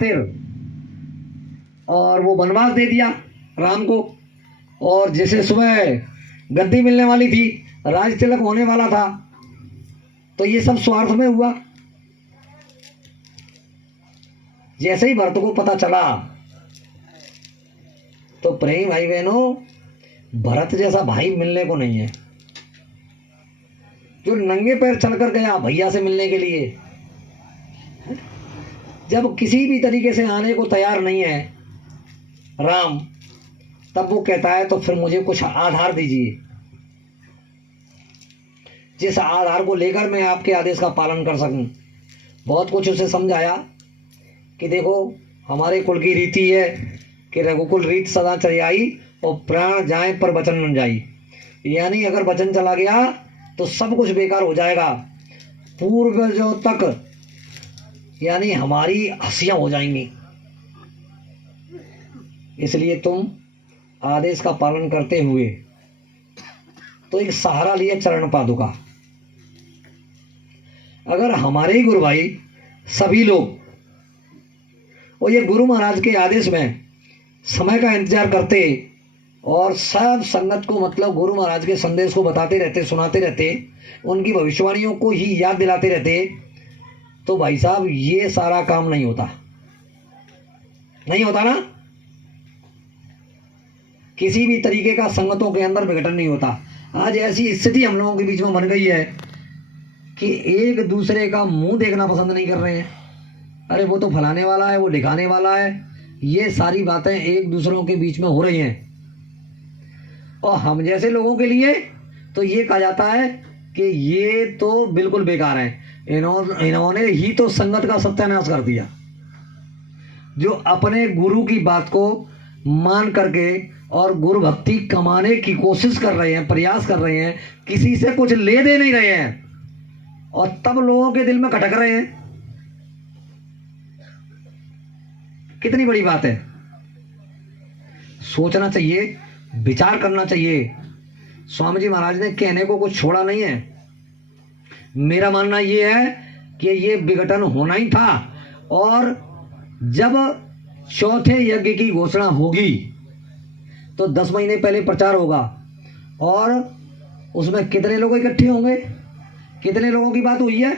खातिर और वो वनवास दे दिया राम को। और जैसे सुबह गद्दी मिलने वाली थी, राज तिलक होने वाला था, तो ये सब स्वार्थ में हुआ। जैसे ही भरत को पता चला तो प्रेमी भाई बहनों, भरत जैसा भाई मिलने को नहीं है, जो नंगे पैर चलकर गया भैया से मिलने के लिए। जब किसी भी तरीके से आने को तैयार नहीं है राम, तब वो कहता है तो फिर मुझे कुछ आधार दीजिए, जिस आधार को लेकर मैं आपके आदेश का पालन कर सकूं। बहुत कुछ उसे समझाया कि देखो, हमारे कुल की रीति है कि रघुकुल रीत सदा चरियाई और प्राण जाए पर वचन न जाई। यानी अगर वचन चला गया तो सब कुछ बेकार हो जाएगा, पूर्वजों तक यानी हमारी हंसियां हो जाएंगी। इसलिए तुम आदेश का पालन करते हुए तो एक सहारा लिए चरण पादुका। अगर हमारे ही गुरु भाई सभी लोग और ये गुरु महाराज के आदेश में समय का इंतजार करते और सब संगत को मतलब गुरु महाराज के संदेश को बताते रहते, सुनाते रहते, उनकी भविष्यवाणियों को ही याद दिलाते रहते, तो भाई साहब ये सारा काम नहीं होता, नहीं होता ना। किसी भी तरीके का संगतों के अंदर विघटन नहीं होता। आज ऐसी स्थिति हम लोगों के बीच में बन गई है कि एक दूसरे का मुंह देखना पसंद नहीं कर रहे हैं। अरे वो तो फलाने वाला है, वो दिखाने वाला है, ये सारी बातें एक दूसरों के बीच में हो रही हैं। और हम जैसे लोगों के लिए तो ये कहा जाता है कि ये तो बिल्कुल बेकार हैं, इन्होंने ही तो संगत का सत्यानाश कर दिया। जो अपने गुरु की बात को मान करके और गुरु भक्ति कमाने की कोशिश कर रहे हैं, प्रयास कर रहे हैं, किसी से कुछ ले दे नहीं रहे हैं, और तब लोगों के दिल में खटक रहे हैं। कितनी बड़ी बात है। सोचना चाहिए, विचार करना चाहिए। स्वामी जी महाराज ने कहने को कुछ छोड़ा नहीं है। मेरा मानना ये है कि ये विघटन होना ही था, और जब चौथे यज्ञ की घोषणा होगी तो 10 महीने पहले प्रचार होगा, और उसमें कितने लोग इकट्ठे होंगे, कितने लोगों की बात हुई है?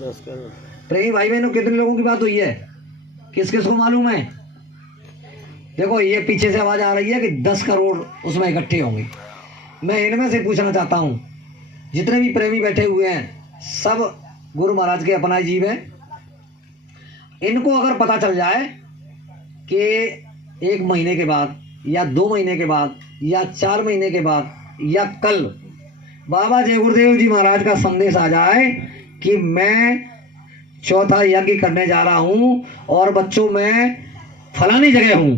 10 करोड़। प्रेमी भाई बहनों, कितने लोगों की बात हुई है? किस किस को मालूम है? देखो, ये पीछे से आवाज आ रही है कि 10 करोड़ उसमें इकट्ठे होंगे। मैं इनमें से पूछना चाहता हूँ, जितने भी प्रेमी बैठे हुए हैं, सब गुरु महाराज के अपना जीव हैं। इनको अगर पता चल जाए कि 1 महीने के बाद या 2 महीने के बाद या 4 महीने के बाद या कल बाबा जय गुरुदेव जी महाराज का संदेश आ जाए कि मैं चौथा यज्ञ करने जा रहा हूँ और बच्चों मैं फलानी जगह हूँ,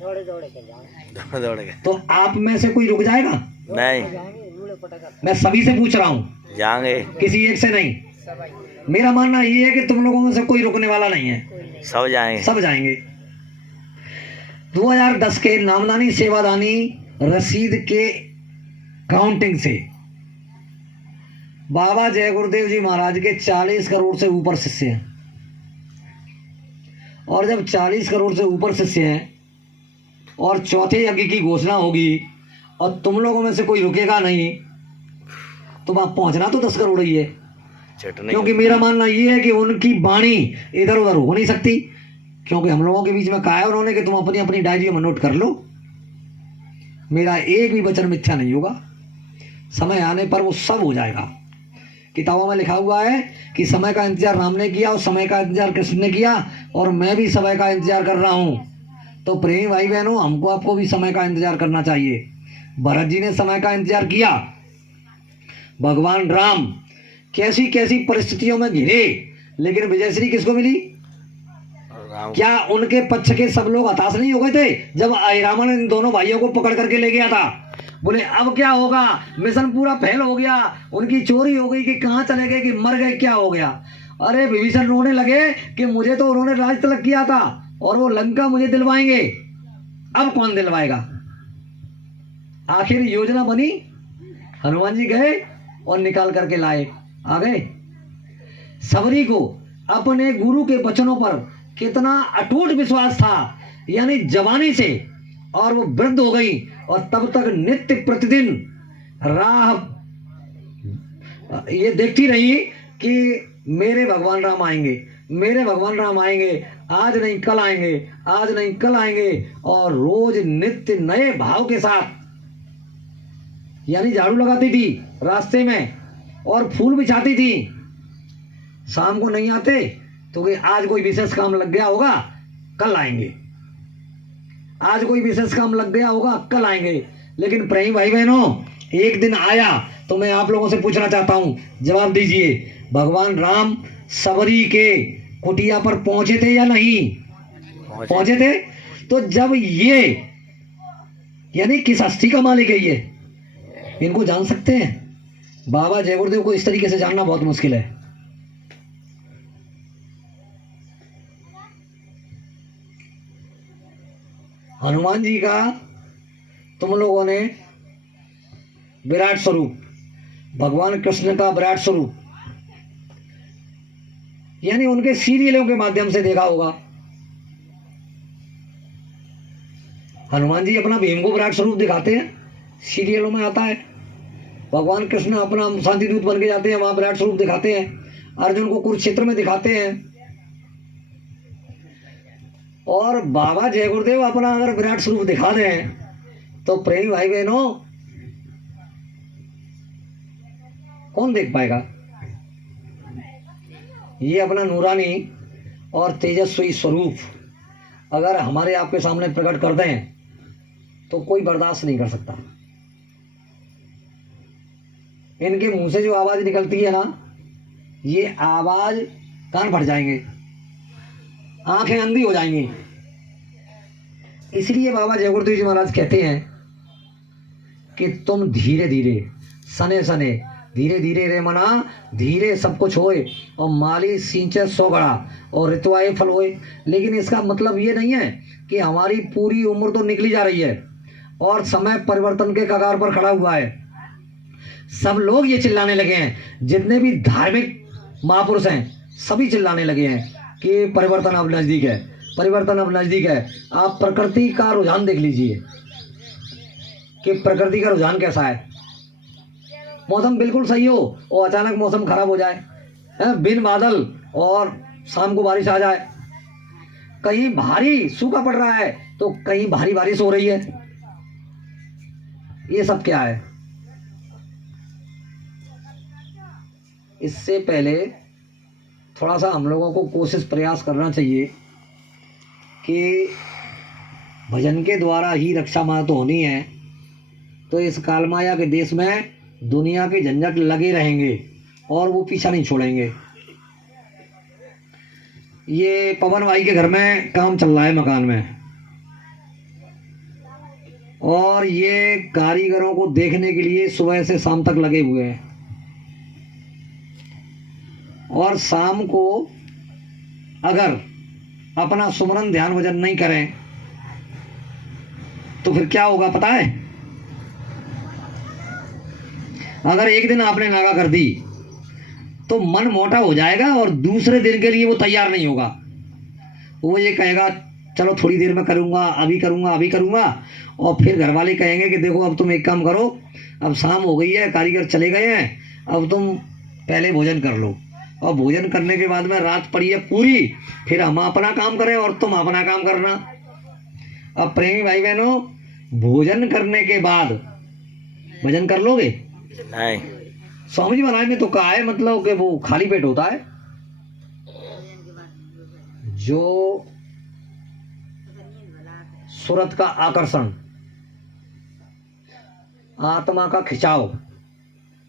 दौड़ के तो आप में से कोई रुक जाएगा? नहीं, मैं सभी से पूछ रहा हूँ, जाएंगे, किसी एक से नहीं। मेरा मानना ये है कि तुम लोगों में से कोई रुकने वाला नहीं है, सब जाएंगे, सब जाएंगे। 2010 के नामदानी सेवादानी रसीद के काउंटिंग से बाबा जय गुरुदेव जी महाराज के 40 करोड़ से ऊपर शिष्य हैं, और जब 40 करोड़ से ऊपर शिष्य हैं और चौथे यज्ञ की घोषणा होगी और तुम लोगों में से कोई रुकेगा नहीं, तो वहां पहुंचना तो 10 करोड़ ही है। क्योंकि मेरा मानना ये है कि उनकी वाणी इधर उधर हो नहीं सकती, क्योंकि हम लोगों के बीच में कहा है उन्होंने कि तुम अपनी अपनी डायरी में नोट कर लो, मेरा एक भी वचन मिथ्या नहीं होगा। समय आने पर वो सब हो जाएगा। किताबों में लिखा हुआ है कि समय का इंतजार राम ने किया और समय का इंतजार कृष्ण ने किया, और मैं भी समय का इंतजार कर रहा हूं। तो प्रेमी भाई बहनों, हमको आपको भी समय का इंतजार करना चाहिए। भरत जी ने समय का इंतजार किया। भगवान राम कैसी कैसी परिस्थितियों में घिरे, लेकिन विजयश्री किसको मिली? क्या उनके पक्ष के सब लोग हताश नहीं हो गए थे जब रावण इन दोनों भाइयों को पकड़ करके ले गया था? बोले अब क्या होगा, मिशन पूरा फेल हो गया, उनकी चोरी हो गई कि कहाँ चले गए कि मर गए, क्या हो गया? अरे विभीषण रोने लगे कि मुझे तो उन्होंने राज तिलक किया था और वो लंका मुझे दिलवाएंगे, अब कौन दिलवाएगा? आखिर योजना बनी, हनुमान जी गए और निकाल करके लाए, आ गए। सबरी को अपने गुरु के वचनों पर कितना अटूट विश्वास था, यानी जवानी से, और वो वृद्ध हो गई और तब तक नित्य प्रतिदिन राह ये देखती रही कि मेरे भगवान राम आएंगे, मेरे भगवान राम आएंगे, आज नहीं कल आएंगे, आज नहीं कल आएंगे। और रोज नित्य नए भाव के साथ यानी झाड़ू लगाती थी रास्ते में और फूल बिछाती थी। शाम को नहीं आते तो कि आज कोई विशेष काम लग गया होगा, कल आएंगे, आज कोई विशेष काम लग गया होगा, कल आएंगे। लेकिन प्रेमी भाई बहनों, एक दिन आया तो मैं आप लोगों से पूछना चाहता हूं, जवाब दीजिए, भगवान राम सबरी के कुटिया पर पहुंचे थे या नहीं पहुंचे थे? तो जब ये यानी किस हस्ती का मालिक है, ये इनको जान सकते हैं? बाबा जय गुरुदेव को इस तरीके से जानना बहुत मुश्किल है। हनुमान जी का तुम लोगों ने विराट स्वरूप, भगवान कृष्ण का विराट स्वरूप यानी उनके सीरियलों के माध्यम से देखा होगा। हनुमान जी अपना भीम को विराट स्वरूप दिखाते हैं, सीरियलों में आता है। भगवान कृष्ण अपना शांति दूत बन के जाते हैं, वहां विराट स्वरूप दिखाते हैं। अर्जुन को कुरुक्षेत्र में दिखाते हैं। और बाबा जय गुरुदेव अपना अगर विराट स्वरूप दिखा दें तो प्रेमी भाई बहनों कौन देख पाएगा? ये अपना नूरानी और तेजस्वी स्वरूप अगर हमारे आपके सामने प्रकट कर दें तो कोई बर्दाश्त नहीं कर सकता। इनके मुंह से जो आवाज निकलती है ना, ये आवाज कान फट जाएंगे, आंखें अंधी हो जाएंगी। इसलिए बाबा जय गुरुदेव जी महाराज कहते हैं कि तुम धीरे धीरे सने सने, धीरे धीरे रे मना, धीरे सब कुछ होए, और माली सींचे सौ गड़ा और ऋतुआए फल होए। लेकिन इसका मतलब ये नहीं है कि हमारी पूरी उम्र तो निकली जा रही है और समय परिवर्तन के कगार पर खड़ा हुआ है। सब लोग ये चिल्लाने लगे हैं, जितने भी धार्मिक महापुरुष हैं सभी चिल्लाने लगे हैं कि परिवर्तन अब नजदीक है, परिवर्तन अब नजदीक है। आप प्रकृति का रुझान देख लीजिए कि प्रकृति का रुझान कैसा है। मौसम बिल्कुल सही हो और अचानक मौसम खराब हो जाए, बिन बादल, और शाम को बारिश आ जाए। कहीं भारी सूखा पड़ रहा है तो कहीं भारी बारिश हो रही है। ये सब क्या है? इससे पहले थोड़ा सा हम लोगों को कोशिश प्रयास करना चाहिए कि भजन के द्वारा ही रक्षा माँ तो होनी है। तो इस कालमाया के देश में दुनिया के झंझट लगे रहेंगे और वो पीछा नहीं छोड़ेंगे। ये पवन भाई के घर में काम चल रहा है मकान में, और ये कारीगरों को देखने के लिए सुबह से शाम तक लगे हुए हैं। और शाम को अगर अपना सुमरन ध्यान भजन नहीं करें तो फिर क्या होगा पता है? अगर एक दिन आपने नागा कर दी तो मन मोटा हो जाएगा और दूसरे दिन के लिए वो तैयार नहीं होगा। वो ये कहेगा चलो थोड़ी देर में करूंगा, अभी करूंगा, अभी करूंगा। और फिर घर वाले कहेंगे कि देखो अब तुम एक काम करो, अब शाम हो गई है, कारीगर चले गए हैं, अब तुम पहले भोजन कर लो। और भोजन करने के बाद में रात पड़ी है पूरी, फिर हम अपना काम करें और तुम अपना काम करना। अब प्रेमी भाई बहनों, भोजन करने के बाद भजन कर लोगे? नहीं। स्वामी जी महाराज ने तो कहा है मतलब कि वो खाली पेट होता है। जो सुरत का आकर्षण, आत्मा का खिंचाव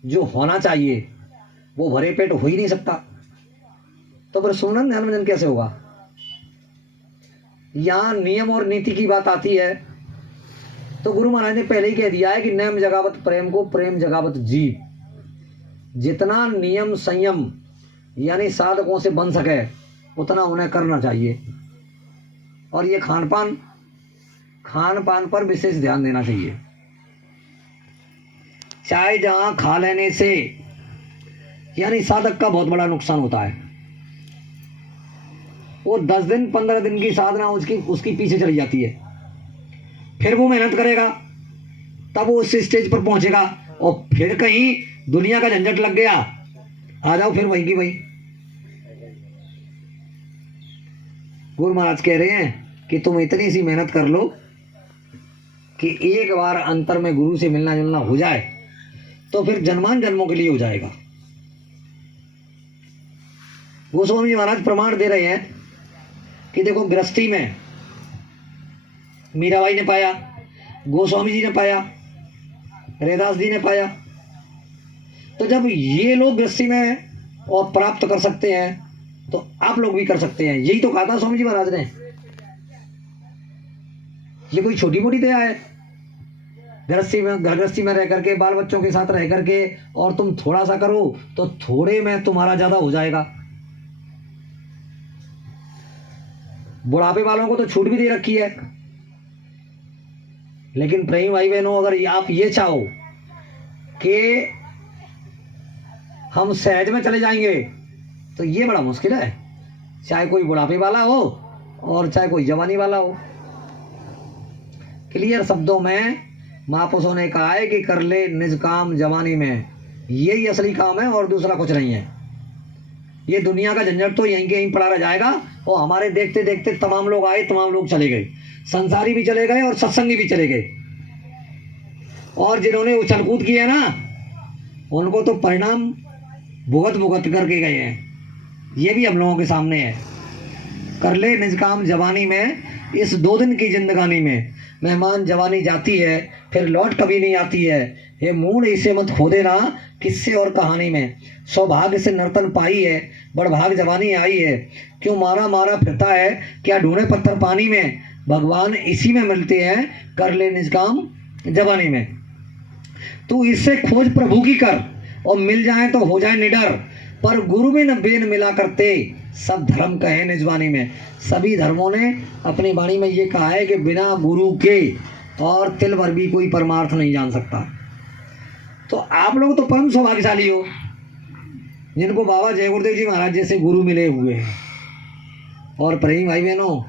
जो होना चाहिए वो भरे पेट हो ही नहीं सकता। तो फिर सुमरन ध्यान भजन कैसे होगा? यहां नियम और नीति की बात आती है तो गुरु महाराज ने पहले ही कह दिया है कि नियम जगावत प्रेम को, प्रेम जगावत जीव। जितना नियम संयम यानी साधकों से बन सके उतना उन्हें करना चाहिए। और ये खान पान पर विशेष ध्यान देना चाहिए। चाय जहां खा लेने से यानी साधक का बहुत बड़ा नुकसान होता है। वो 10 दिन 15 दिन की साधना उसकी पीछे चली जाती है। फिर वो मेहनत करेगा, तब वो उस स्टेज पर पहुंचेगा। और फिर कहीं दुनिया का झंझट लग गया, आ जाओ फिर वहीं की वहीं। गुरु महाराज कह रहे हैं कि तुम इतनी सी मेहनत कर लो कि एक बार अंतर में गुरु से मिलना जुलना हो जाए तो फिर जन्मान जन्मों के लिए हो जाएगा। गोस्वामी जी महाराज प्रमाण दे रहे हैं कि देखो, गृहस्थी में मीराबाई ने पाया, गोस्वामी जी ने पाया, रैदास जी ने पाया। तो जब ये लोग गृहस्थी में और प्राप्त कर सकते हैं तो आप लोग भी कर सकते हैं। यही तो कहा था स्वामी जी महाराज ने। ये कोई छोटी मोटी दया है? गृहस्थी में, घर गृहस्थी में रह करके, बाल बच्चों के साथ रह करके और तुम थोड़ा सा करो तो थोड़े में तुम्हारा ज्यादा हो जाएगा। बुढ़ापे वालों को तो छूट भी दे रखी है। लेकिन प्रेमी भाई बहनों, अगर आप ये चाहो कि हम सहज में चले जाएंगे तो ये बड़ा मुश्किल है, चाहे कोई बुढ़ापे वाला हो और चाहे कोई जवानी वाला हो। क्लियर शब्दों में महापुरुषों ने कहा है कि कर ले निज काम जवानी में, यही असली काम है और दूसरा कुछ नहीं है। ये दुनिया का झंझट तो यहीं के यहीं पड़ा रह जाएगा। और हमारे देखते देखते तमाम लोग आए, तमाम लोग चले गए, संसारी भी चले गए और सत्संगी भी चले गए। और जिन्होंने उछल कूद किया ना, उनको तो परिणाम भुगत भुगत करके गए हैं। ये भी हम लोगों के सामने है। कर ले निज काम जवानी में, इस 2 दिन की जिंदगानी में। मेहमान जवानी जाती है फिर लौट कभी नहीं आती है। ये मूड इसे मत खो देना किससे और कहानी में। सौभाग्य से नर्तन पाई है, बड़भाग जवानी आई है। क्यों मारा मारा फिरता है, क्या ढूंढे पत्थर पानी में। भगवान इसी में मिलते हैं, कर ले निज काम जवानी में। तू इससे खोज प्रभु की कर, और मिल जाए तो हो जाए निडर। पर गुरु में न बेन मिला करते, सब धर्म कहे निजवानी में। सभी धर्मों ने अपनी वाणी में ये कहा है कि बिना गुरु के और तिल भर भी कोई परमार्थ नहीं जान सकता। तो आप लोग तो परम सौभाग्यशाली हो जिनको बाबा जय गुरुदेव जी महाराज जैसे गुरु मिले हुए हैं। और प्रेमी भाई बहनों,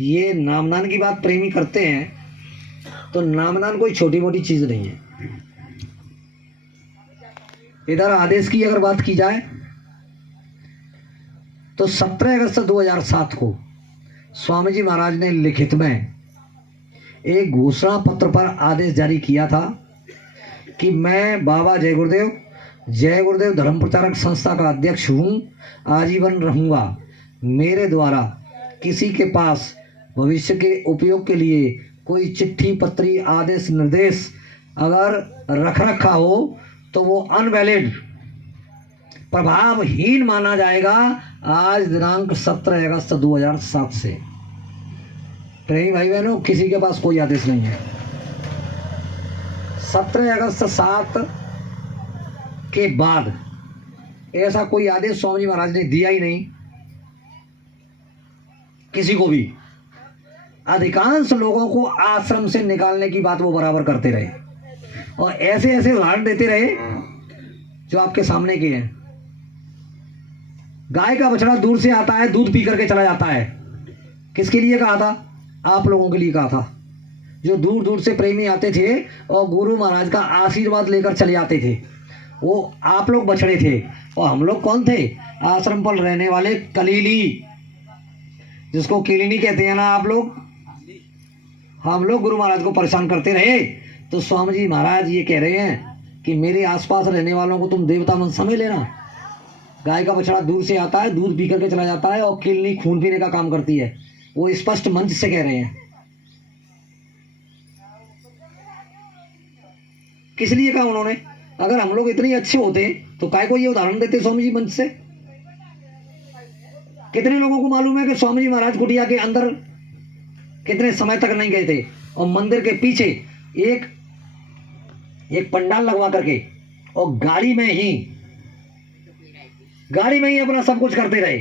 ये नामदान की बात प्रेमी करते हैं तो नामदान कोई छोटी मोटी चीज नहीं है। इधर आदेश की अगर बात की जाए तो 17 अगस्त 2007 को स्वामी जी महाराज ने लिखित में एक घोषणा पत्र पर आदेश जारी किया था कि मैं बाबा जय गुरुदेव धर्म प्रचारक संस्था का अध्यक्ष हूँ, आजीवन रहूँगा। मेरे द्वारा किसी के पास भविष्य के उपयोग के लिए कोई चिट्ठी पत्री आदेश निर्देश अगर रख रखा हो तो वो अनवैलिड, प्रभावहीन माना जाएगा आज दिनांक 17 अगस्त 2007 से। प्रेमी भाई बहनों, किसी के पास कोई आदेश नहीं है। 17 अगस्त 7 के बाद ऐसा कोई आदेश स्वामी जी महाराज ने दिया ही नहीं किसी को भी। अधिकांश लोगों को आश्रम से निकालने की बात वो बराबर करते रहे और ऐसे ऐसे उदाहरण देते रहे जो आपके सामने के हैं। गाय का बछड़ा दूर से आता है, दूध पी करके चला जाता है। किसके लिए कहा था? आप लोगों के लिए कहा था, जो दूर दूर से प्रेमी आते थे और गुरु महाराज का आशीर्वाद लेकर चले आते थे। वो आप लोग बछड़े थे और हम लोग कौन थे? आश्रम पर रहने वाले कलीली, जिसको किलिनी कहते हैं ना आप लोग। हम लोग गुरु महाराज को परेशान करते रहे तो स्वामी जी महाराज ये कह रहे हैं कि मेरे आसपास रहने वालों को तुम देवता मन समझ लेना। गाय का बछड़ा दूर से आता है, दूध पी करके चला जाता है और किलनी खून पीने का काम करती है। वो स्पष्ट मंच से कह रहे हैं। किस लिए कहा उन्होंने? अगर हम लोग इतने अच्छे होते तो काय को ये उदाहरण देते स्वामी जी मंच से? कितने लोगों को मालूम है कि स्वामी जी महाराज कुटिया के अंदर कितने समय तक नहीं गए थे और मंदिर के पीछे एक पंडाल लगवा करके और गाड़ी में ही अपना सब कुछ करते रहे।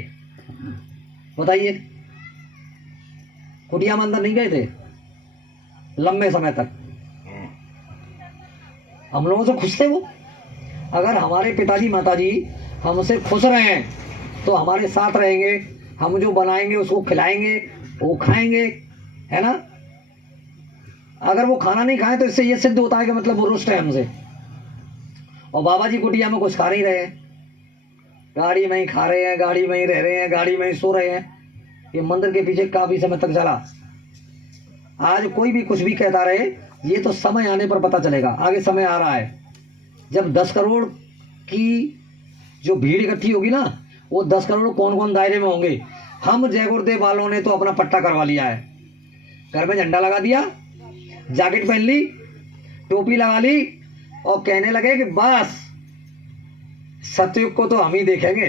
बताइए, कुटिया में अंदर नहीं गए थे लंबे समय तक। हम लोगों से खुश थे वो। अगर हमारे पिताजी माताजी हमसे खुश रहे हैं तो हमारे साथ रहेंगे, हम जो बनाएंगे उसको खिलाएंगे, वो खाएंगे, है ना। अगर वो खाना नहीं खाए तो इससे ये सिद्ध होता है कि मतलब वो रुष्ट है हमसे। और बाबा जी कुटिया में कुछ खा नहीं रहे हैं, गाड़ी में ही खा रहे हैं, गाड़ी में ही रह रहे हैं, गाड़ी में ही सो रहे हैं। ये मंदिर के पीछे काफी समय तक चला। आज कोई भी कुछ भी कहता रहे, ये तो समय आने पर पता चलेगा। आगे समय आ रहा है जब 10 करोड़ की जो भीड़ इकट्ठी होगी ना, वो 10 करोड़ कौन कौन दायरे में होंगे। हम जय गुरुदेव वालों ने तो अपना पट्टा करवा लिया है, घर में झंडा लगा दिया, जैकेट पहन ली, टोपी लगा ली और कहने लगे कि बस सतयुग को तो हम ही देखेंगे।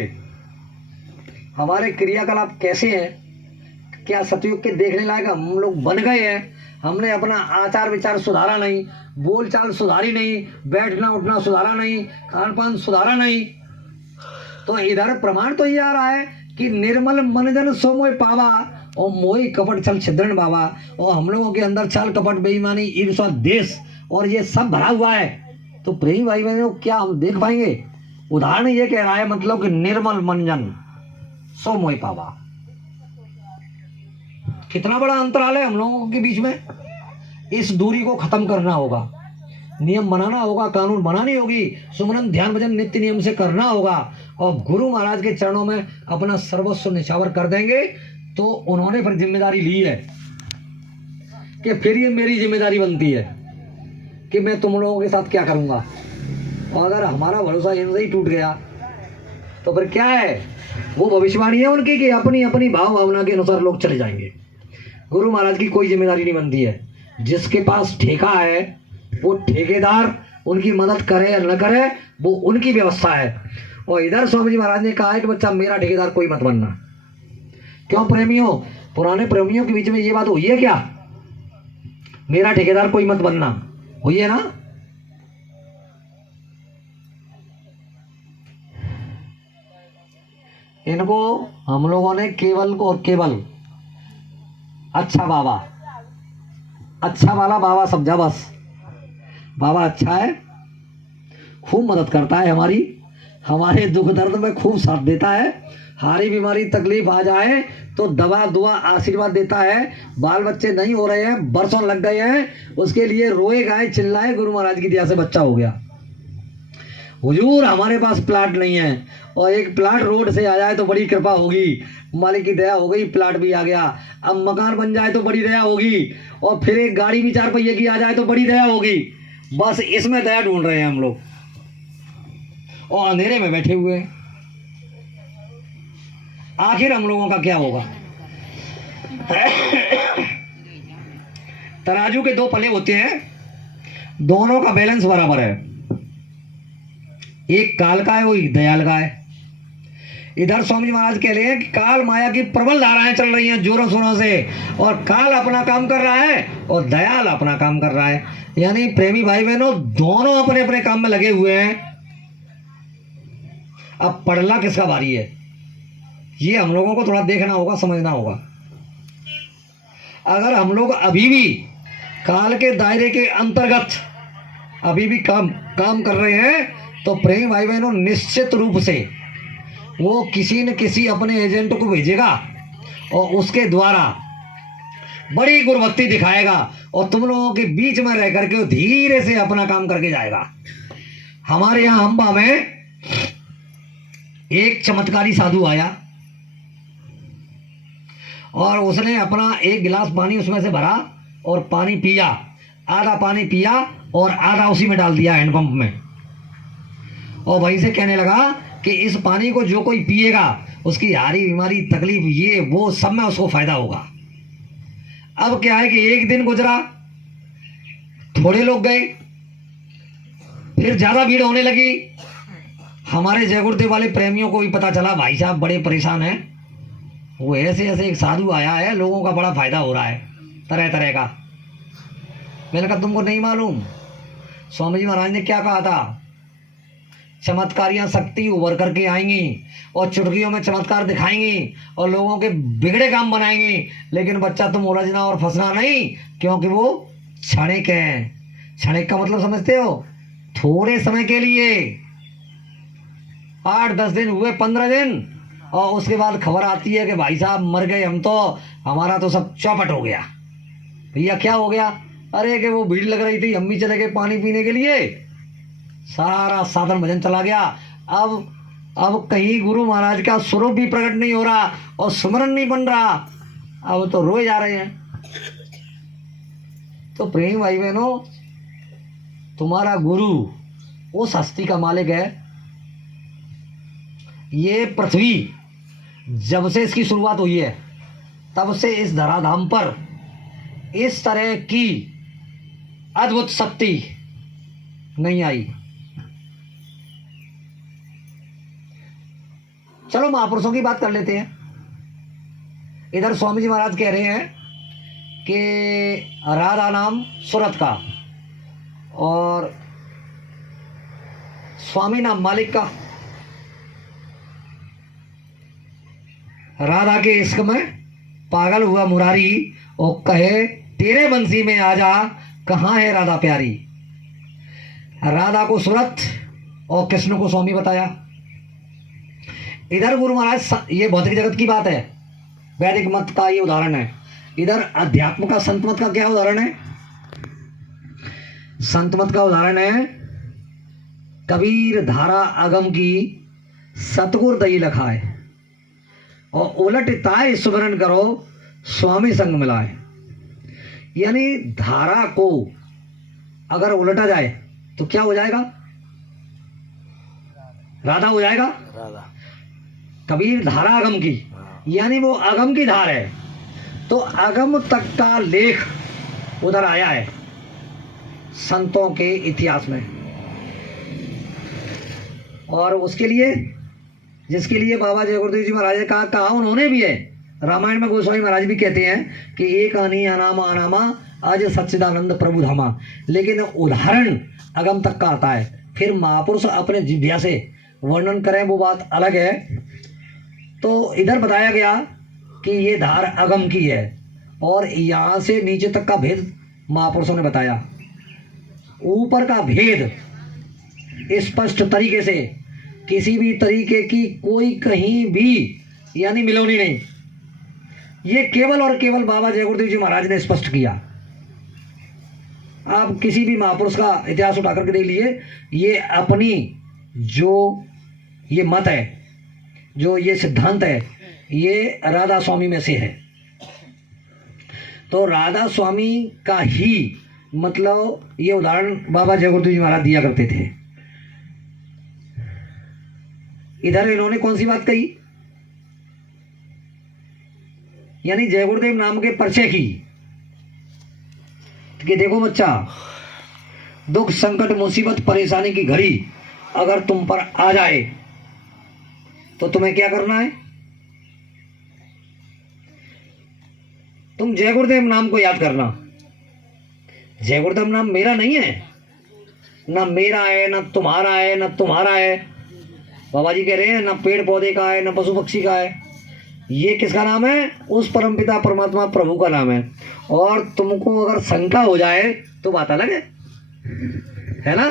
हमारे क्रियाकलाप कैसे हैं, क्या सतयुग के देखने लायक हम लोग बन गए हैं। हमने अपना आचार विचार सुधारा नहीं, बोलचाल सुधारी नहीं, बैठना उठना सुधारा नहीं, खान पान सुधारा नहीं। तो इधर प्रमाण तो ये आ रहा है कि निर्मल मन जन सो मोह पावा और मोही कपट छल छिद्रण बाबा। और हम लोगों के अंदर छल कपट बेईमानी ईर्ष्या देश और ये सब भरा हुआ है। तो प्रेमी भाई बहनों क्या हम देख पाएंगे। उदाहरण ये कह रहा है मतलब कि निर्मल मन जन सो मोह पावा। कितना बड़ा अंतराल है हम लोगों के बीच में। इस दूरी को खत्म करना होगा, नियम बनाना होगा, कानून बनानी होगी, सुमरन ध्यान भजन नित्य नियम से करना होगा और गुरु महाराज के चरणों में अपना सर्वस्व निछावर कर देंगे। तो उन्होंने फिर जिम्मेदारी ली है कि फिर ये मेरी जिम्मेदारी बनती है कि मैं तुम लोगों के साथ क्या करूंगा। और अगर हमारा भरोसा इनसे ही टूट गया तो फिर क्या है। वो भविष्यवाणी है उनकी कि अपनी अपनी भाव भावना के अनुसार लोग चले जाएंगे। गुरु महाराज की कोई जिम्मेदारी नहीं बनती है। जिसके पास ठेका है वो ठेकेदार उनकी मदद करे या न करे वो उनकी व्यवस्था है। और इधर स्वामी जी महाराज ने कहा है कि बच्चा मेरा ठेकेदार कोई मत बनना। क्यों प्रेमियों, पुराने प्रेमियों के बीच में ये बात हुई है क्या, मेरा ठेकेदार कोई मत बनना, हुई है ना। इनको हम लोगों ने केवल और केवल अच्छा बाबा, अच्छा वाला बाबा समझा बस। बाबा अच्छा है, खूब मदद करता है हमारी, हमारे दुख दर्द में खूब साथ देता है, हारी बीमारी तकलीफ आ जाए तो दवा दुआ आशीर्वाद देता है। बाल बच्चे नहीं हो रहे हैं, बरसों लग गए हैं, उसके लिए रोए गाए चिल्लाए, गुरु महाराज की दया से बच्चा हो गया। हुजूर हमारे पास प्लाट नहीं है और एक प्लाट रोड से आ जाए तो बड़ी कृपा होगी, मालिक की दया हो गई, प्लाट भी आ गया। अब मकान बन जाए तो बड़ी दया होगी और फिर एक गाड़ी भी 4 पहिए की आ जाए तो बड़ी दया होगी। बस इसमें दया ढूंढ रहे हैं हम लोग और अंधेरे में बैठे हुए हैं। आखिर हम लोगों का क्या होगा। तराजू के 2 पल्ले होते हैं, दोनों का बैलेंस बराबर है, एक काल का है वो एक दयाल का है। इधर स्वामी जी महाराज कह रहे हैं कि काल माया की प्रबल धाराएं चल रही हैं जोरों शोरों से और काल अपना काम कर रहा है और दयाल अपना काम कर रहा है। यानी प्रेमी भाई बहनों दोनों अपने अपने काम में लगे हुए हैं। अब पड़ला किसका बारी है, ये हम लोगों को थोड़ा देखना होगा, समझना होगा। अगर हम लोग अभी भी काल के दायरे के अंतर्गत अभी भी काम कर रहे हैं तो प्रेमी भाई बहनों निश्चित रूप से वो किसी न किसी अपने एजेंट को भेजेगा और उसके द्वारा बड़ी गुणवत्ता दिखाएगा और तुम लोगों के बीच में रह करके धीरे से अपना काम करके जाएगा। हमारे यहाँ अंबा में एक चमत्कारी साधु आया और उसने अपना 1 गिलास पानी उसमें से भरा और पानी पिया, आधा पानी पिया और आधा उसी में डाल दिया हैंडपंप में। और वहीं से कहने लगा कि इस पानी को जो कोई पिएगा उसकी हारी बीमारी तकलीफ ये वो सब में उसको फायदा होगा। अब क्या है कि एक दिन गुजरा, थोड़े लोग गए, फिर ज्यादा भीड़ होने लगी। हमारे जय गुरुदेव वाले प्रेमियों को भी पता चला भाई साहब बड़े परेशान हैं, वो ऐसे ऐसे एक साधु आया है, लोगों का बड़ा फायदा हो रहा है तरह तरह का। मैंने कहा तुमको नहीं मालूम स्वामी जी महाराज ने क्या कहा था, चमत्कारियां शक्ति उभर करके आएंगी और चुटकियों में चमत्कार दिखाएंगी और लोगों के बिगड़े काम बनाएंगी, लेकिन बच्चा तुम उलझना और फंसना नहीं, क्योंकि वो क्षणिक है। क्षणिक का मतलब समझते हो, थोड़े समय के लिए, 8-10 दिन हुए, 15 दिन, और उसके बाद खबर आती है कि भाई साहब मर गए हम, तो हमारा तो सब चौपट हो गया। भैया क्या हो गया? अरे कि वो भीड़ लग रही थी, हम भी चले गए पानी पीने के लिए, सारा साधन भजन चला गया। अब कहीं गुरु महाराज का स्वरूप भी प्रकट नहीं हो रहा और स्मरण नहीं बन रहा, अब तो रोए जा रहे हैं। तो प्रेम भाई बहनों, तुम्हारा गुरु उस हस्ती का मालिक है। ये पृथ्वी जब से इसकी शुरुआत हुई है तब से इस धराधाम पर इस तरह की अद्भुत शक्ति नहीं आई। चलो महापुरुषों की बात कर लेते हैं। इधर स्वामी जी महाराज कह रहे हैं कि राधा नाम सूरत का और स्वामी नाम मालिक का। राधा के इश्क में पागल हुआ मुरारी और कहे तेरे बंसी में आजा, कहाँ है राधा प्यारी। राधा को सूरत और कृष्ण को स्वामी बताया। इधर गुरु महाराज, ये भौतिक जगत की बात है, वैदिक मत का ये उदाहरण है। इधर अध्यात्म का, संत मत का क्या उदाहरण है? संत मत का उदाहरण है कबीर धारा अगम की सतगुर दई लखाए और उलट ताए सुमरन करो स्वामी संग मिलाए। यानी धारा को अगर उलटा जाए तो क्या हो जाएगा? राधा हो जाएगा। राधा कबीर धारा अगम की, यानी वो अगम की धार है, तो अगम तक का लेख उधर आया है संतों के इतिहास में। और उसके लिए, जिसके लिए बाबा जय गुरुदेव जी महाराज ने कहा उन्होंने भी है। रामायण में गोस्वामी महाराज भी कहते हैं कि एक आनी अनामा अनामा आज सच्चिदानंद प्रभु धामा। लेकिन उदाहरण अगम तक का आता है। फिर महापुरुष अपने जिह्वा से वर्णन करें वो बात अलग है। तो इधर बताया गया कि ये धार अगम की है और यहाँ से नीचे तक का भेद महापुरुषों ने बताया। ऊपर का भेद स्पष्ट तरीके से, किसी भी तरीके की कोई कहीं भी यानी मिलोनी नहीं, ये केवल और केवल बाबा जय गुरुदेव जी महाराज ने स्पष्ट किया। आप किसी भी महापुरुष का इतिहास उठा करके देख लीजिए, ये अपनी जो ये मत है, जो ये सिद्धांत है, ये राधा स्वामी में से है। तो राधा स्वामी का ही मतलब ये उदाहरण बाबा जय गुरुदेव जी महाराज दिया करते थे। इधर इन्होंने कौन सी बात कही? यानी जय गुरुदेव नाम के परिचय की कि देखो बच्चा, दुख संकट मुसीबत परेशानी की घड़ी अगर तुम पर आ जाए तो तुम्हें क्या करना है? तुम जय गुरुदेव नाम को याद करना। जय गुरुदेव नाम मेरा नहीं है, ना मेरा है, ना तुम्हारा है, ना तुम्हारा है। बाबा जी कह रहे हैं ना पेड़ पौधे का है, ना पशु पक्षी का है। ये किसका नाम है? उस परमपिता परमात्मा प्रभु का नाम है। और तुमको अगर शंका हो जाए तो बात अलग है ना।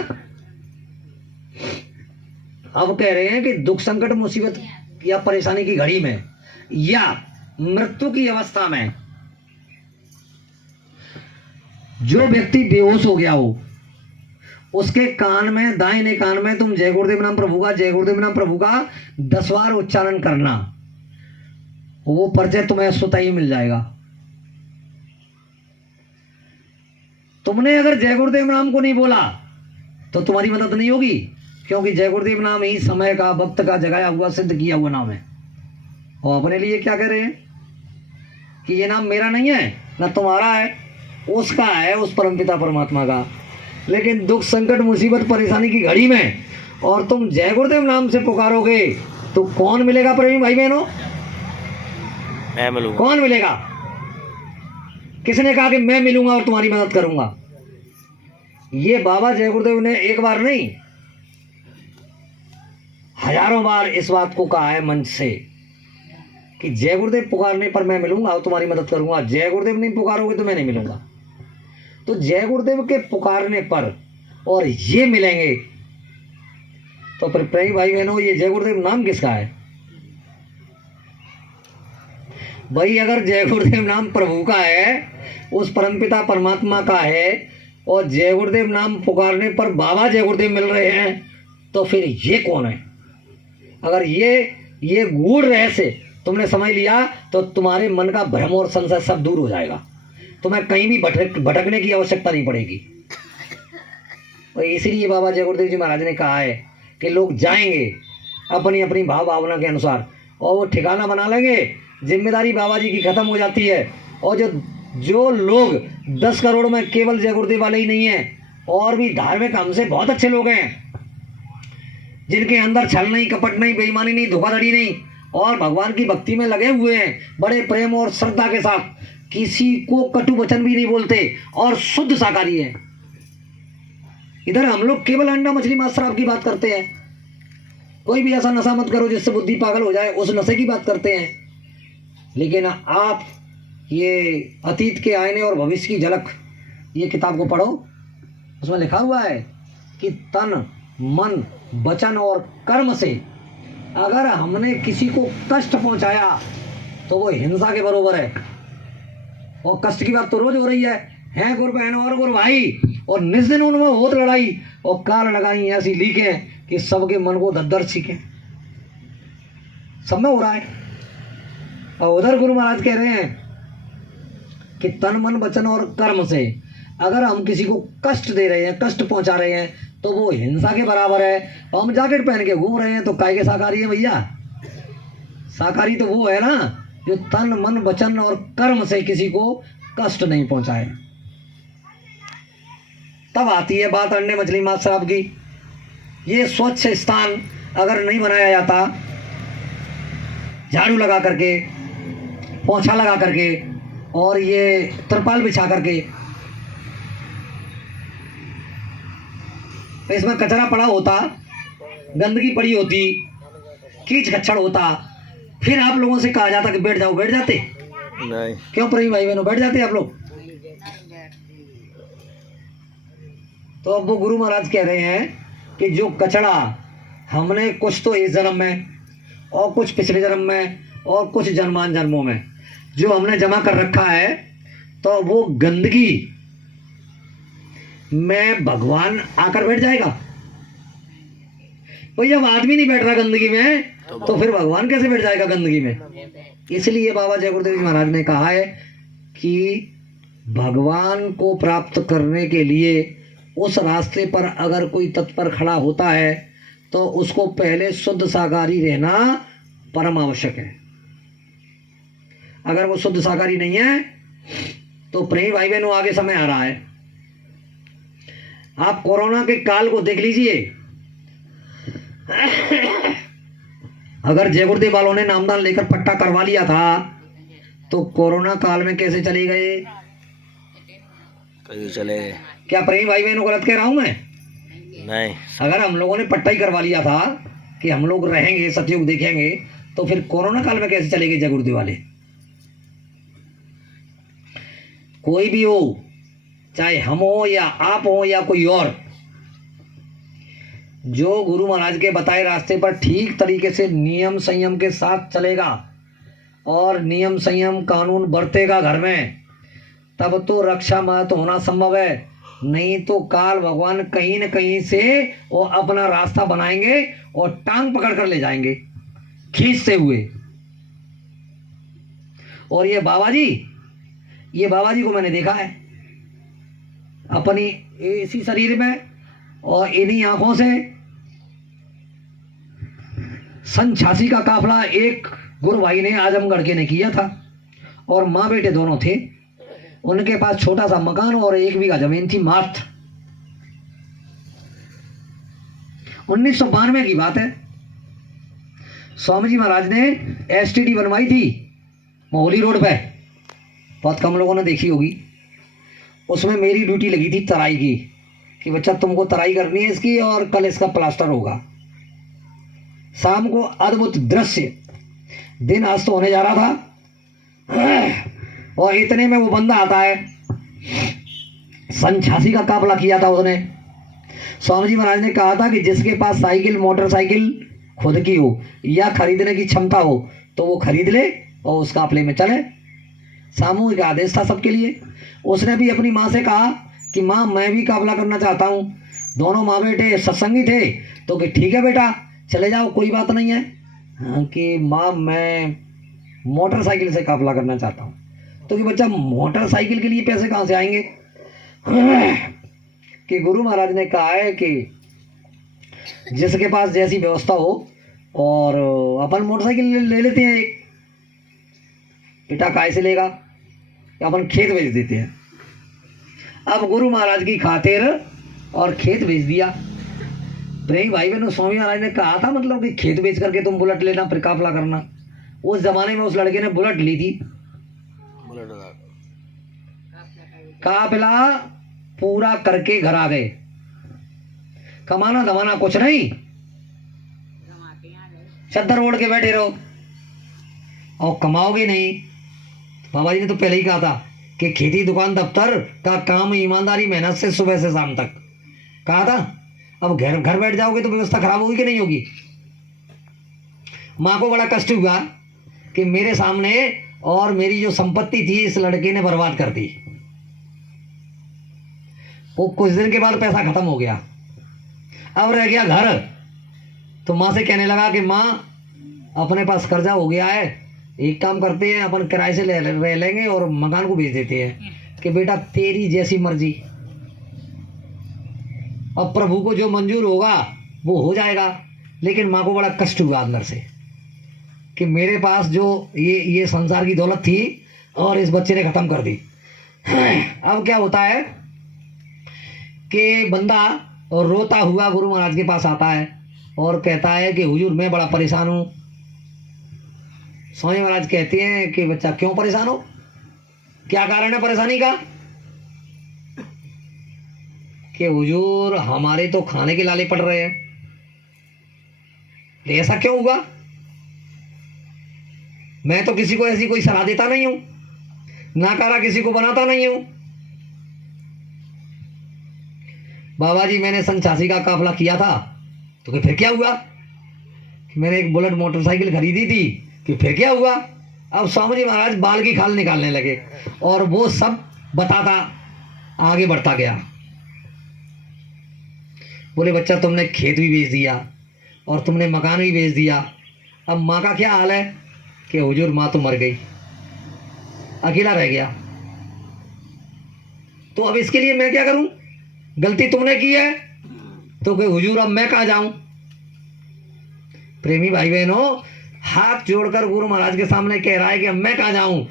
अब कह रहे हैं कि दुख संकट मुसीबत या परेशानी की घड़ी में या मृत्यु की अवस्था में जो व्यक्ति बेहोश हो गया हो, उसके कान में, दाहिने कान में तुम जय गुरुदेव नाम प्रभु का, जय गुरुदेव नाम प्रभु का 10 बार उच्चारण करना। वो परिचय तुम्हें स्वतः ही मिल जाएगा। तुमने अगर जय गुरुदेव नाम को नहीं बोला तो तुम्हारी मदद नहीं होगी, क्योंकि जय गुरुदेव नाम ही समय का, वक्त का जगाया हुआ, सिद्ध किया हुआ नाम है। और अपने लिए क्या कह रहे हैं कि ये नाम मेरा नहीं है, ना तुम्हारा है, उसका है, उस परमपिता परमात्मा का। लेकिन दुख संकट मुसीबत परेशानी की घड़ी में और तुम जय गुरुदेव नाम से पुकारोगे तो कौन मिलेगा प्रेमी भाई बहनों? मैं मिलूंगा। कौन मिलेगा? किसने कहा कि मैं मिलूंगा और तुम्हारी मदद करूंगा? ये बाबा जय गुरुदेव ने एक बार नहीं, हजारों बार इस बात को कहा है मंच से कि जय गुरुदेव पुकारने पर मैं मिलूंगा और तुम्हारी मदद करूंगा। जय गुरुदेव नहीं पुकारोगे तो मैं नहीं मिलूंगा। तो जय गुरुदेव के पुकारने पर और ये मिलेंगे। तो फिर प्रेमी भाई बहनों, ये जय गुरुदेव नाम किसका है? भाई अगर जय गुरुदेव नाम प्रभु का है, उस परमपिता परमात्मा का है, और जय गुरुदेव नाम पुकारने पर बाबा जय गुरुदेव मिल रहे हैं, तो फिर ये कौन है? अगर ये गूढ़ रहस्य तुमने समझ लिया तो तुम्हारे मन का भ्रम और संशय सब दूर हो जाएगा। तुम्हें कहीं भी भटकने की आवश्यकता नहीं पड़ेगी। और इसीलिए बाबा जय गुरुदेव जी महाराज ने कहा है कि लोग जाएंगे अपनी अपनी भाव भावना के अनुसार, और वो ठिकाना बना लेंगे, जिम्मेदारी बाबा जी की खत्म हो जाती है। और जो लोग 10 करोड़ में केवल जय गुरुदेव वाले ही नहीं हैं, और भी धार्मिक हमसे बहुत अच्छे लोग हैं, जिनके अंदर छल नहीं, कपट नहीं, बेईमानी नहीं, धोखाधड़ी नहीं, और भगवान की भक्ति में लगे हुए हैं बड़े प्रेम और श्रद्धा के साथ, किसी को कटु वचन भी नहीं बोलते और शुद्ध शाकाहारी है। इधर हम लोग केवल अंडा मछली मांस शराब की बात करते हैं। कोई भी ऐसा नशा मत करो जिससे बुद्धि पागल हो जाए, उस नशे की बात करते हैं। लेकिन आप ये अतीत के आईने और भविष्य की झलक, ये किताब को पढ़ो। उसमें लिखा हुआ है कि तन मन वचन और कर्म से अगर हमने किसी को कष्ट पहुंचाया तो वो हिंसा के बरोबर है। और कष्ट की बात तो रोज हो रही है गुरु बहन और गुरु भाई, और निज दिन उनमें होत लड़ाई और कार लगाई ऐसी लीके कि सबके मन को दद्दर सीखे। सब में हो रहा है। और उधर गुरु महाराज कह रहे हैं कि तन मन वचन और कर्म से अगर हम किसी को कष्ट दे रहे हैं, कष्ट पहुंचा रहे हैं, तो वो हिंसा के बराबर है। और हम जैकेट पहन के घूम रहे हैं तो काय के शाकाहारी है भैया? शाकाहारी तो वो है ना जो तन मन वचन और कर्म से किसी को कष्ट नहीं पहुंचाए। तब आती है बात अंडे मछली मांस शराब की। ये स्वच्छ स्थान अगर नहीं बनाया जाता, झाड़ू लगा करके, पोछा लगा करके, और ये तिरपाल बिछा करके, इसमें कचरा पड़ा होता, गंदगी पड़ी होती, कीच खच्चड़ होता, फिर आप लोगों से कहा जाता कि बैठ जाओ, बैठ जाते? नहीं। क्यों प्रेमी भाई बहनों, बैठ जाते आप लोग? तो अब वो गुरु महाराज कह रहे हैं कि जो कचड़ा हमने कुछ तो इस जन्म में और कुछ पिछले जन्म में और कुछ जन्मान जन्मों में जो हमने जमा कर रखा है, तो वो गंदगी में भगवान आकर बैठ जाएगा। भाई जब आदमी नहीं बैठ रहा गंदगी में, तो फिर भगवान कैसे बैठ जाएगा गंदगी में? इसलिए बाबा जय गुरुदेव जी महाराज ने कहा है कि भगवान को प्राप्त करने के लिए उस रास्ते पर अगर कोई तत्पर खड़ा होता है तो उसको पहले शुद्ध शाकाहारी रहना परम आवश्यक है। अगर वो शुद्ध शाकाहारी नहीं है तो प्रेमी भाई बहनों आगे समय आ रहा है। आप कोरोना के काल को देख लीजिए। अगर जय गुरुदेव वालों ने नामदान लेकर पट्टा करवा लिया था तो कोरोना काल में कैसे चले गए? कहीं चले। क्या प्रेमी भाई बहनों गलत कह रहा हूं मैं? नहीं। अगर हम लोगों ने पट्टा ही करवा लिया था कि हम लोग रहेंगे, सतयुग देखेंगे, तो फिर कोरोना काल में कैसे चले गए जय गुरुदेव वाले? कोई भी हो, चाहे हम हो या आप हो या कोई और, जो गुरु महाराज के बताए रास्ते पर ठीक तरीके से नियम संयम के साथ चलेगा और नियम संयम कानून बरतेगा घर में, तब तो रक्षा मत होना संभव है। नहीं तो काल भगवान कहीं न कहीं से वो अपना रास्ता बनाएंगे और टांग पकड़ कर ले जाएंगे खींचते हुए। और ये बाबा जी को मैंने देखा है अपनी इसी शरीर में और इन्हीं आंखों से। सन 86 का काफला एक गुरु भाई ने आजमगढ़ के ने किया था और माँ बेटे दोनों थे। उनके पास छोटा सा मकान और 1 बीघा जमीन थी मात्र। 1992 की बात है। स्वामी जी महाराज ने एसटीडी बनवाई थी मोहली रोड पे, बहुत कम लोगों ने देखी होगी। उसमें मेरी ड्यूटी लगी थी तराई की कि बच्चा तुमको तराई करनी है इसकी और कल इसका प्लास्टर होगा। शाम को अद्भुत दृश्य, दिन अस्त होने जा रहा था और इतने में वो बंदा आता है। सन 86 का काफला किया था उसने। स्वामी जी महाराज ने कहा था कि जिसके पास साइकिल मोटरसाइकिल खुद की हो या खरीदने की क्षमता हो तो वो खरीद ले और उस काफले में चले। सामूहिक आदेश था सबके लिए। उसने भी अपनी माँ से कहा कि माँ मैं भी काफला करना चाहता हूँ। दोनों माँ बेटे सत्संगी थे तो कि ठीक है बेटा चले जाओ, कोई बात नहीं है। हाँ, कि माँ मैं मोटरसाइकिल से काफला करना चाहता हूँ। तो कि बच्चा मोटरसाइकिल के लिए पैसे कहाँ से आएंगे? कि गुरु महाराज ने कहा है कि जिसके पास जैसी व्यवस्था हो, और अपन मोटरसाइकिल ले लेते हैं एक। बेटा काय से लेगा? अपन खेत बेच देते हैं। अब गुरु महाराज की खातिर और खेत बेच दिया। प्रेमी भाई बहनों, स्वामी महाराज ने कहा था मतलब कि खेत बेच करके तुम बुलेट लेना फिर काफला करना। उस जमाने में उस लड़के ने बुलेट ली थी। काफिला पूरा करके घर आ गए। कमाना धमाना कुछ नहीं, चद्दर ओढ़ के बैठे रहो और कमाओगे नहीं। बाबा जी ने तो पहले ही कहा था कि खेती दुकान दफ्तर का काम ईमानदारी मेहनत से सुबह से शाम तक कहा था। अब घर घर बैठ जाओगे तो व्यवस्था खराब होगी कि नहीं होगी? माँ को बड़ा कष्ट हुआ कि मेरे सामने और मेरी जो संपत्ति थी इस लड़के ने बर्बाद कर दी। वो कुछ दिन के बाद पैसा खत्म हो गया, अब रह गया घर। तो माँ से कहने लगा कि माँ अपने पास कर्जा हो गया है, एक काम करते हैं अपन किराए से रह लेंगे और मकान को बेच देते हैं। कि बेटा तेरी जैसी मर्जी, अब प्रभु को जो मंजूर होगा वो हो जाएगा। लेकिन माँ को बड़ा कष्ट हुआ अंदर से कि मेरे पास जो ये संसार की दौलत थी और इस बच्चे ने ख़त्म कर दी। अब क्या होता है कि बंदा और रोता हुआ गुरु महाराज के पास आता है और कहता है कि हुजूर मैं बड़ा परेशान हूँ। स्वामी महाराज कहते हैं कि बच्चा क्यों परेशान हो, क्या कारण है परेशानी का? कि हुजूर हमारे तो खाने के लाले पड़ रहे हैं। ऐसा क्यों हुआ? मैं तो किसी को ऐसी कोई सलाह देता नहीं हूं, नाकारा किसी को बनाता नहीं हूं। बाबा जी मैंने सन 86 का काफला किया था तो कि फिर क्या हुआ? कि मैंने एक बुलेट मोटरसाइकिल खरीदी थी कि फिर क्या हुआ? अब स्वामी जी महाराज बाल की खाल निकालने लगे और वो सब बताता आगे बढ़ता गया। बोले बच्चा तुमने खेत भी बेच दिया और तुमने मकान भी बेच दिया, अब माँ का क्या हाल है? कि हुजूर माँ तो मर गई, अकेला रह गया। तो अब इसके लिए मैं क्या करूं? गलती तुमने की है तो कि हुजूर अब मैं कहाँ जाऊं? प्रेमी भाई बहनों, हाथ जोड़कर गुरु महाराज के सामने कह रहा है कि अब मैं कहाँ जाऊं?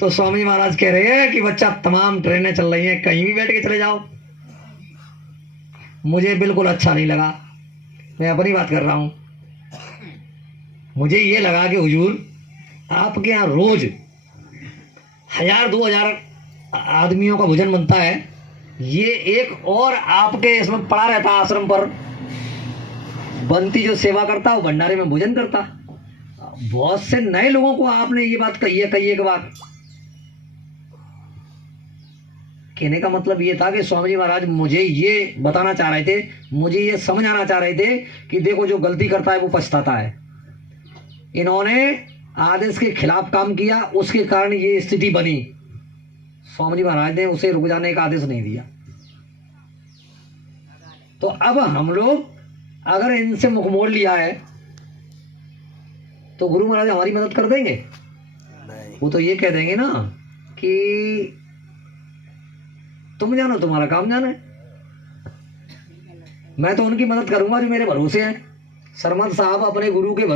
तो स्वामी महाराज कह रहे हैं कि बच्चा तमाम ट्रेनें चल रही हैं, कहीं भी बैठ के चले जाओ। मुझे बिल्कुल अच्छा नहीं लगा, मैं अपनी बात कर रहा हूं। मुझे ये लगा कि हुजूर आपके यहाँ रोज 1000-2000 आदमियों का भोजन बनता है, ये एक और आपके इसमें पड़ा रहता आश्रम पर बनती जो सेवा करता वो भंडारे में भोजन करता। बहुत से नए लोगों को आपने ये बात कही है एक बात। कहने का मतलब ये था कि स्वामी जी महाराज मुझे ये बताना चाह रहे थे, मुझे ये समझाना चाह रहे थे कि देखो जो गलती करता है वो पछताता है। इन्होंने आदेश के खिलाफ काम किया, उसके कारण ये स्थिति बनी। स्वामी जी महाराज ने उसे रुक जाने का आदेश नहीं दिया। तो अब हम लोग अगर इनसे मुख मोड़ लिया है तो गुरु महाराज हमारी मदद कर देंगे? नहीं। वो तो ये कह देंगे ना कि तुम जानो तुम्हारा काम जाना है, मैं तो उनकी मदद करूंगा जो मेरे भरोसे हैं। सरमद साहब अपने गुरु के